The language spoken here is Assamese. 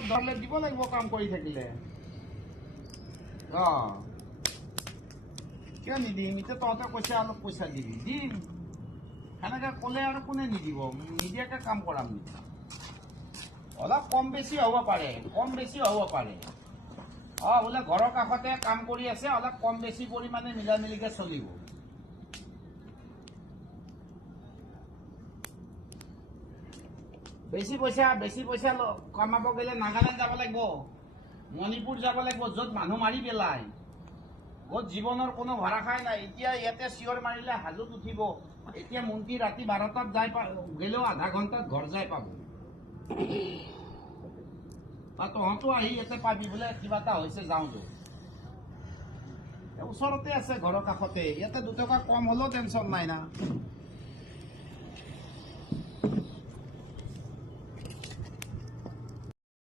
মাহত ধৰলে দিব লাগিব কাম কৰি থাকিলে কিয় নিদিম এতিয়া তহঁতে কৈছে অলপ পইচা দিবি দিম সেনেকে ক'লে আৰু কোনে নিদিব নিদিয়াকে কাম কৰাম নেকি অলপ কম বেছি হ'ব পাৰে বোলে ঘৰৰ কাষতে কাম কৰি আছে অলপ কম বেছি পৰিমাণে মিলা মিলিকে চলিব বেছি পইচা কমাব গ'লে নাগালেণ্ড যাব লাগিব মণিপুৰ যাব লাগিব য'ত মানুহ মাৰি পেলাই য'ত জীৱনৰ কোনো ভৰসাই নাই এতিয়া ইয়াতে চিঞৰ মাৰিলে হাজোত উঠিব এতিয়া মন্ত্ৰী ৰাতি 12টাত যাই গ'লেও আধা ঘণ্টাত ঘৰ যাই পাব তহঁতো আহি ইয়াতে পাবি বোলে কিবা এটা হৈছে যাওঁ ওচৰতে আছে ঘৰৰ কাষতে ইয়াতে 2 টকা কম হ'লেও টেনশ্যন নাই না